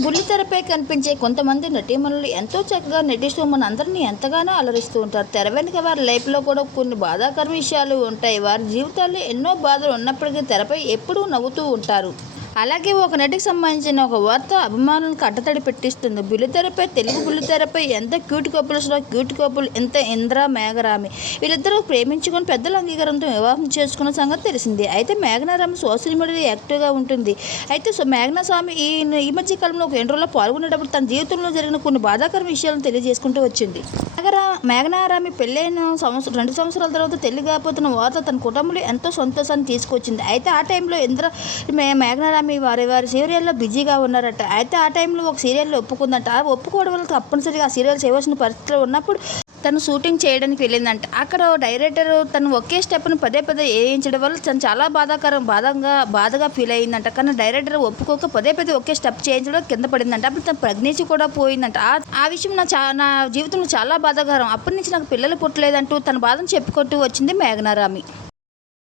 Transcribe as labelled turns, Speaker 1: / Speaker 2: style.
Speaker 1: బుల్లితెరపై కనిపించే కొంతమంది నటీమణులు ఎంతో చక్కగా నటిస్తూ మన అందరినీ ఎంతగానో అలరిస్తూ ఉంటారు. తెర వెనుక వారి లైఫ్లో కూడా కొన్ని బాధాకర విషయాలు ఉంటాయి. వారి జీవితాల్లో ఎన్నో బాధలు ఉన్నప్పటికీ తెరపై ఎప్పుడూ నవ్వుతూ ఉంటారు. అలాగే ఒక నటికి సంబంధించిన ఒక వార్త అభిమానులను కట్టతడి పెట్టిస్తుంది. బుల్లితెరపై తెలుగు బుల్లితెరపై ఎంత క్యూట్ కపుల్స్లో క్యూట్ కపుల్ ఎంత ఇంద్ర మేఘరామి. వీళ్ళిద్దరూ ప్రేమించుకొని పెద్దల అంగీకారంతో వివాహం చేసుకున్న సంగతి తెలిసింది. అయితే మేఘనారామి సోషల్ మీడియాలో యాక్టివ్గా ఉంటుంది. అయితే సో మేఘనాస్వామి ఈ ఈ మధ్య కాలంలో ఒక ఇంటర్వ్యూలో పాల్గొనేటప్పుడు తన జీవితంలో జరిగిన కొన్ని బాధాకర విషయాలను తెలియజేసుకుంటూ వచ్చింది. మేఘరా మేఘనారామి పెళ్ళైన సంవత్సరం రెండు సంవత్సరాల తర్వాత తెల్లి కాకపోతున్న వార్త తన కుటుంబంలో ఎంతో సంతోషాన్ని తీసుకొచ్చింది. అయితే ఆ టైంలో ఇంద్ర మేఘనారామి ఆమె వారి వారి సీరియల్లో బిజీగా ఉన్నారట. అయితే ఆ టైంలో ఒక సీరియల్లో ఒప్పుకుందంట. ఆ ఒప్పుకోవడం వల్ల తప్పనిసరిగా ఆ సీరియల్ చేయవలసిన పరిస్థితిలో ఉన్నప్పుడు తను షూటింగ్ చేయడానికి వెళ్ళిందంట. అక్కడ డైరెక్టర్ తను ఒకే స్టెప్ను పదే పదే వేయించడం వల్ల తను చాలా బాధాకరం బాధంగా బాధగా ఫీల్ అయ్యిందంట కానీ డైరెక్టర్ ఒప్పుకోక పదే పదే ఒకే స్టెప్ చేయించడం కింద పడిందంట. అప్పుడు తన ప్రెగ్నెన్సీ కూడా పోయిందంట. ఆ- ఆ విషయం నా చా నా జీవితంలో చాలా బాధాకరం. అప్పటి నుంచి నాకు పిల్లలు పుట్టలేదంటూ తన బాధను చెప్పుకుంటూ వచ్చింది మేఘనారామి.